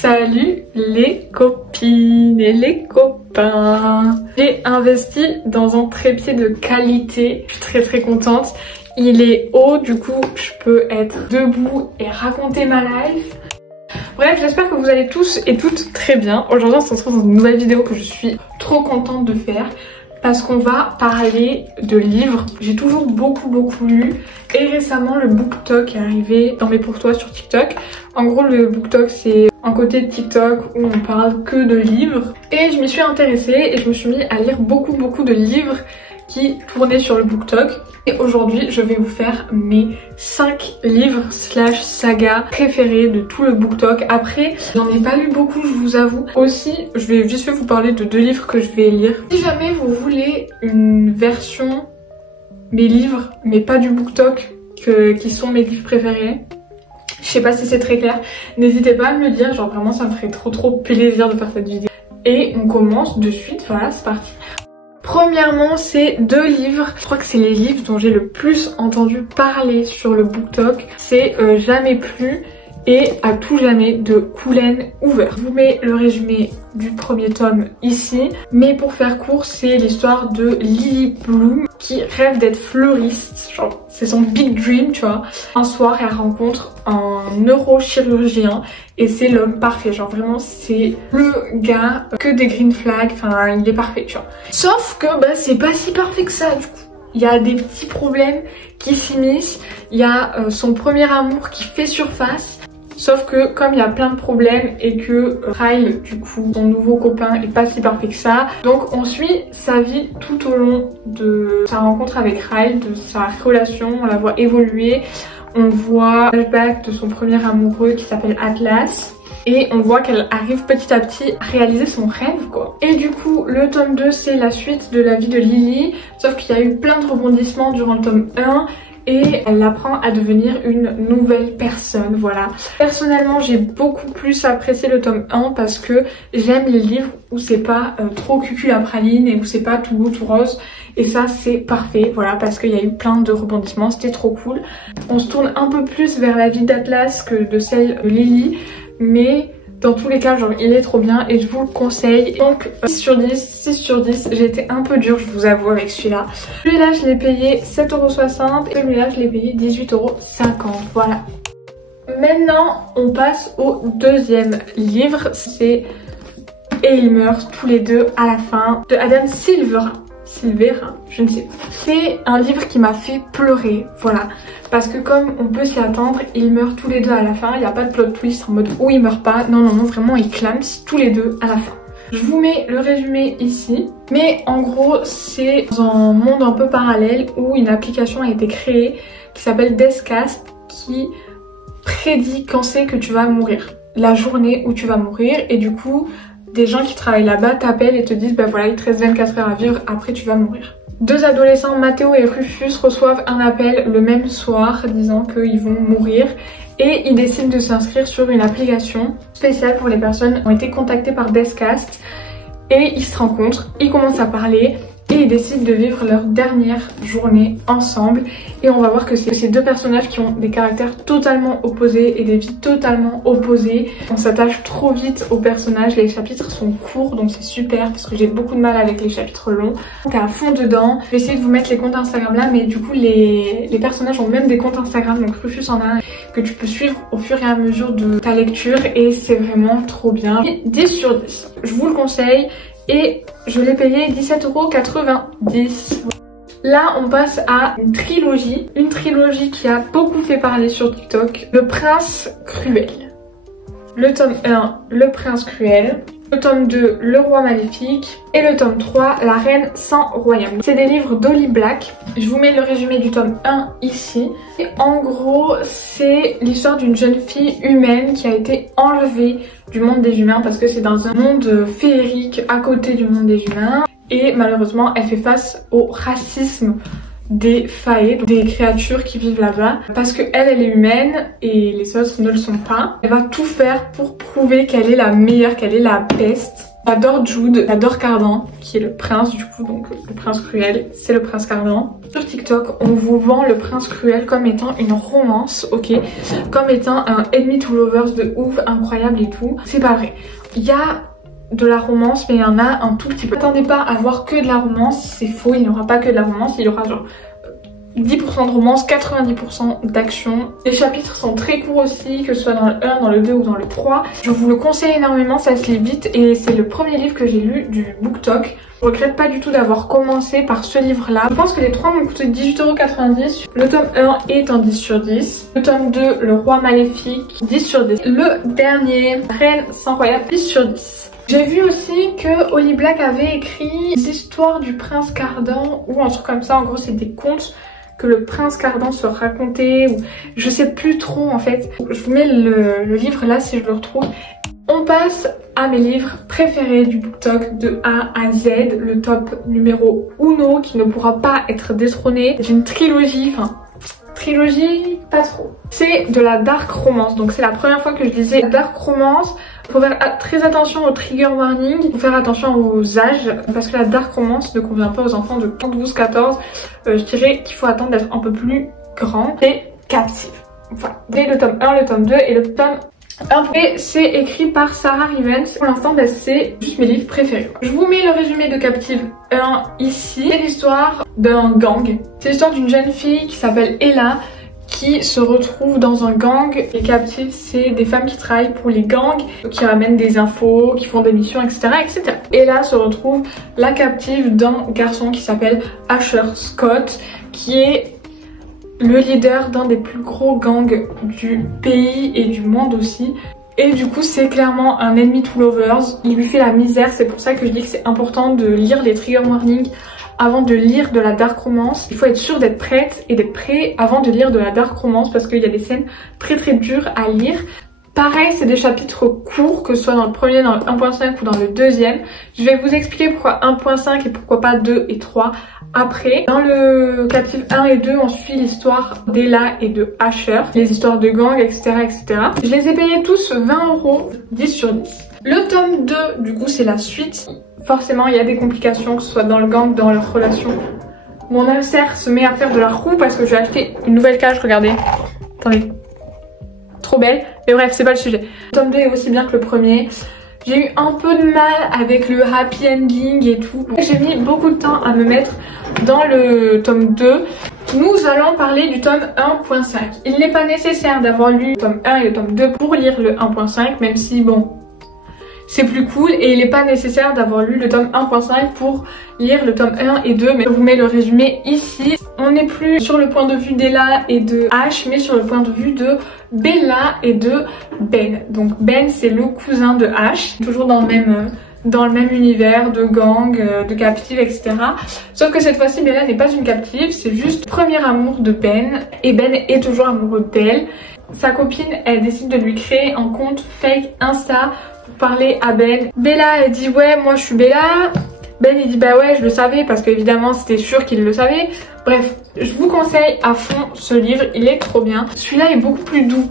Salut les copines et les copains. J'ai investi dans un trépied de qualité, je suis très contente. Il est haut, du coup je peux être debout et raconter ma life. Bref, j'espère que vous allez tous et toutes très bien. Aujourd'hui on se retrouve dans une nouvelle vidéo que je suis trop contente de faire. Parce qu'on va parler de livres. J'ai toujours beaucoup lu. Et récemment le BookTok est arrivé dans mes pour toi sur TikTok. En gros le BookTok c'est un côté de TikTok où on parle que de livres. Et je m'y suis intéressée et je me suis mis à lire beaucoup de livres qui tournaient sur le BookTok. Et aujourd'hui je vais vous faire mes 5 livres / sagas préférés de tout le BookTok. Après j'en ai pas lu beaucoup, je vous avoue. Aussi je vais vite fait vous parler de 2 livres que je vais lire. Si jamais vous voulez une version mes livres mais pas du BookTok qui sont mes livres préférés, je sais pas si c'est très clair, n'hésitez pas à me le dire, genre vraiment ça me ferait trop plaisir de faire cette vidéo. Et on commence de suite, voilà c'est parti. Premièrement, c'est 2 livres. Je crois que c'est les livres dont j'ai le plus entendu parler sur le BookTok. C'est Jamais plus et À tout jamais de Cullen Hoover. Je vous mets le résumé du premier tome ici. Mais pour faire court, c'est l'histoire de Lily Bloom qui rêve d'être fleuriste. Genre, c'est son big dream, tu vois. Un soir, elle rencontre un neurochirurgien et c'est l'homme parfait. Genre vraiment, c'est le gars que des green flags. Enfin, il est parfait, tu vois. Sauf que bah, c'est pas si parfait que ça, du coup. Il y a des petits problèmes qui s'immiscent. Il y a son premier amour qui fait surface. Sauf que comme il y a plein de problèmes et que Ryle, du coup, son nouveau copain est pas si parfait que ça. Donc on suit sa vie tout au long de sa rencontre avec Ryle, de sa relation, on la voit évoluer. On voit un flashback de son premier amoureux qui s'appelle Atlas. Et on voit qu'elle arrive petit à petit à réaliser son rêve quoi. Et du coup le tome 2 c'est la suite de la vie de Lily. Sauf qu'il y a eu plein de rebondissements durant le tome 1. Et elle apprend à devenir une nouvelle personne, voilà. Personnellement, j'ai beaucoup plus apprécié le tome 1 parce que j'aime les livres où c'est pas trop cucul à praline et où c'est pas tout beau, tout rose. Et ça, c'est parfait, voilà, parce qu'il y a eu plein de rebondissements, c'était trop cool. On se tourne un peu plus vers la vie d'Atlas que de celle de Lily, mais dans tous les cas, genre, il est trop bien et je vous le conseille. Donc 6 sur 10, j'ai été un peu dure, je vous avoue, avec celui-là. Celui-là, je l'ai payé 7,60 € et celui-là, je l'ai payé 18,50 €, voilà. Maintenant, on passe au deuxième livre, c'est Et ils meurent tous les deux à la fin de Adam Silvera, je ne sais pas. C'est un livre qui m'a fait pleurer, voilà. Parce que comme on peut s'y attendre, ils meurent tous les deux à la fin. Il n'y a pas de plot twist en mode où ils meurent pas. Non, vraiment ils clament tous les deux à la fin. Je vous mets le résumé ici. Mais en gros, c'est dans un monde un peu parallèle où une application a été créée qui s'appelle Deathcast qui prédit quand c'est que tu vas mourir. La journée où tu vas mourir et du coup... des gens qui travaillent là-bas t'appellent et te disent bah voilà il te reste 24 heures à vivre, après tu vas mourir. 2 adolescents, Matteo et Rufus, reçoivent un appel le même soir disant qu'ils vont mourir et ils décident de s'inscrire sur une application spéciale pour les personnes qui ont été contactées par Deathcast et ils se rencontrent, ils commencent à parler et ils décident de vivre leur dernière journée ensemble. Et on va voir que c'est ces 2 personnages qui ont des caractères totalement opposés et des vies totalement opposées. On s'attache trop vite aux personnages, les chapitres sont courts donc c'est super parce que j'ai beaucoup de mal avec les chapitres longs. T'es à fond dedans. Je vais essayer de vous mettre les comptes Instagram là, mais du coup les personnages ont même des comptes Instagram, donc Rufus en a un que tu peux suivre au fur et à mesure de ta lecture et c'est vraiment trop bien. 10 sur 10, je vous le conseille. Et je l'ai payé 17,90 €. Là, on passe à une trilogie qui a beaucoup fait parler sur TikTok. Le Prince Cruel. Le tome 1, Le Prince Cruel. Le tome 2, Le Roi Maléfique. Et le tome 3, La Reine sans Royaume. C'est des livres d'Holly Black. Je vous mets le résumé du tome 1 ici. Et en gros, c'est l'histoire d'une jeune fille humaine qui a été enlevée du monde des humains parce que c'est dans un monde féerique à côté du monde des humains. Et malheureusement, elle fait face au racisme des fae, des créatures qui vivent là-bas, parce que elle est humaine et les autres ne le sont pas. Elle va tout faire pour prouver qu'elle est la meilleure, qu'elle est la best. J'adore Jude, j'adore Cardan, qui est le prince du coup, donc le prince cruel, c'est le prince Cardan. Sur TikTok, on vous vend le prince cruel comme étant une romance, ok, comme étant un enemy to lovers de ouf, incroyable et tout. C'est pas vrai. Il y a de la romance, mais il y en a un tout petit peu. N'attendez pas à voir que de la romance, c'est faux, il n'y aura pas que de la romance, il y aura genre 10% de romance, 90% d'action. Les chapitres sont très courts aussi, que ce soit dans le 1, dans le 2 ou dans le 3. Je vous le conseille énormément, ça se lit vite et c'est le premier livre que j'ai lu du BookTok. Je regrette pas du tout d'avoir commencé par ce livre-là. Je pense que les trois m'ont coûté 18,90 €. Le tome 1 est un 10 sur 10. Le tome 2, Le Roi Maléfique, 10 sur 10. Le dernier, Reine sans royaume, 10 sur 10. J'ai vu aussi que Holly Black avait écrit des histoires du prince Cardan ou un truc comme ça. En gros, c'est des contes que le prince Cardan se racontait, ou je sais plus trop en fait. Je vous mets le livre là si je le retrouve. On passe à mes livres préférés du BookTok de A à Z, le top numéro 1 qui ne pourra pas être détrôné. J'ai une trilogie, trilogie pas trop. C'est de la dark romance, donc c'est la première fois que je lisais la dark romance. Faut faire très attention aux trigger warnings, faut faire attention aux âges, parce que la dark romance ne convient pas aux enfants de 12, 14. Je dirais qu'il faut attendre d'être un peu plus grand et captive. Voilà, dès le tome 1, le tome 2 et le tome 1. Et c'est écrit par Sarah Rivens. Pour l'instant, c'est juste mes livres préférés. Je vous mets le résumé de Captive 1 ici. C'est l'histoire d'un gang. C'est l'histoire d'une jeune fille qui s'appelle Ella, qui se retrouvent dans un gang. Les captives, c'est des femmes qui travaillent pour les gangs, qui ramènent des infos, qui font des missions, etc. etc. Et là se retrouve la captive d'un garçon qui s'appelle Asher Scott, qui est le leader d'un des plus gros gangs du pays et du monde aussi. Et du coup c'est clairement un enemy to lovers. Il lui fait la misère, c'est pour ça que je dis que c'est important de lire les trigger warnings avant de lire de la dark romance. Il faut être sûr d'être prête et d'être prêt avant de lire de la dark romance parce qu'il y a des scènes très dures à lire. Pareil, c'est des chapitres courts, que ce soit dans le premier, dans le 1.5 ou dans le deuxième. Je vais vous expliquer pourquoi 1.5 et pourquoi pas 2 et 3 après. Dans le Captive 1 et 2, on suit l'histoire d'Ella et de Asher, les histoires de gang, etc. etc. Je les ai payés tous 20 €, 10 sur 10. Le tome 2, du coup, c'est la suite. Forcément, il y a des complications, que ce soit dans le gang, dans leur relation. Mon hamster se met à faire de la roue parce que je vais acheter une nouvelle cage, regardez. Attendez. Trop belle. Mais bref, c'est pas le sujet. Le tome 2 est aussi bien que le premier. J'ai eu un peu de mal avec le happy ending et tout. J'ai mis beaucoup de temps à me mettre dans le tome 2. Nous allons parler du tome 1.5. Il n'est pas nécessaire d'avoir lu le tome 1 et le tome 2 pour lire le 1.5, même si bon, c'est plus cool, et il n'est pas nécessaire d'avoir lu le tome 1.5 pour lire le tome 1 et 2, mais je vous mets le résumé ici. On n'est plus sur le point de vue d'Ella et de Ash, mais sur le point de vue de Bella et de Ben. Donc Ben, c'est le cousin de Ash, toujours dans le même univers de gang, de captive, etc. Sauf que cette fois-ci, Bella n'est pas une captive, c'est juste le premier amour de Ben, et Ben est toujours amoureux d'elle. Sa copine, elle décide de lui créer un compte fake Insta pour parler à Ben. Bella, elle dit ouais, moi je suis Bella. Ben il dit bah ouais, je le savais, parce qu'évidemment c'était sûr qu'il le savait. Bref, je vous conseille à fond ce livre, il est trop bien. Celui-là est beaucoup plus doux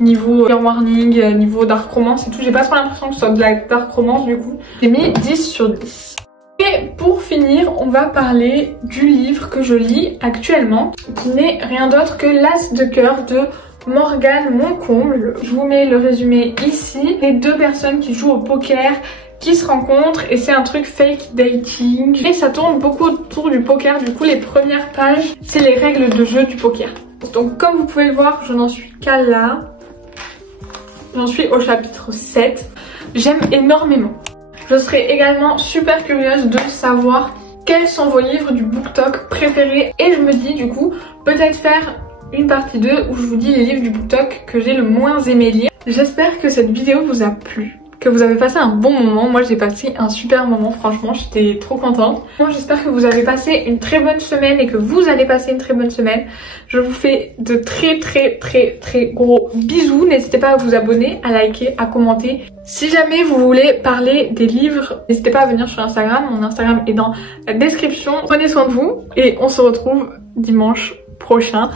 niveau warning, niveau dark romance et tout. J'ai pas trop l'impression que ce soit de la dark romance du coup. J'ai mis 10 sur 10. Et pour finir, on va parler du livre que je lis actuellement, qui n'est rien d'autre que L'As de cœur de Morgane Moncomble. Je vous mets le résumé ici. Les deux personnes qui jouent au poker qui se rencontrent et c'est un truc fake dating. Et ça tourne beaucoup autour du poker. Du coup, les premières pages, c'est les règles de jeu du poker. Donc comme vous pouvez le voir, je n'en suis qu'à là. J'en suis au chapitre 7. J'aime énormément. Je serais également super curieuse de savoir quels sont vos livres du BookTok préférés. Et je me dis du coup, peut-être faire une partie 2 où je vous dis les livres du BookTok que j'ai le moins aimé lire. J'espère que cette vidéo vous a plu, que vous avez passé un bon moment. Moi j'ai passé un super moment, franchement j'étais trop contente. Moi j'espère que vous avez passé une très bonne semaine et que vous allez passer une très bonne semaine. Je vous fais de très gros bisous. N'hésitez pas à vous abonner, à liker, à commenter. Si jamais vous voulez parler des livres, n'hésitez pas à venir sur Instagram. Mon Instagram est dans la description. Prenez soin de vous et on se retrouve dimanche prochain.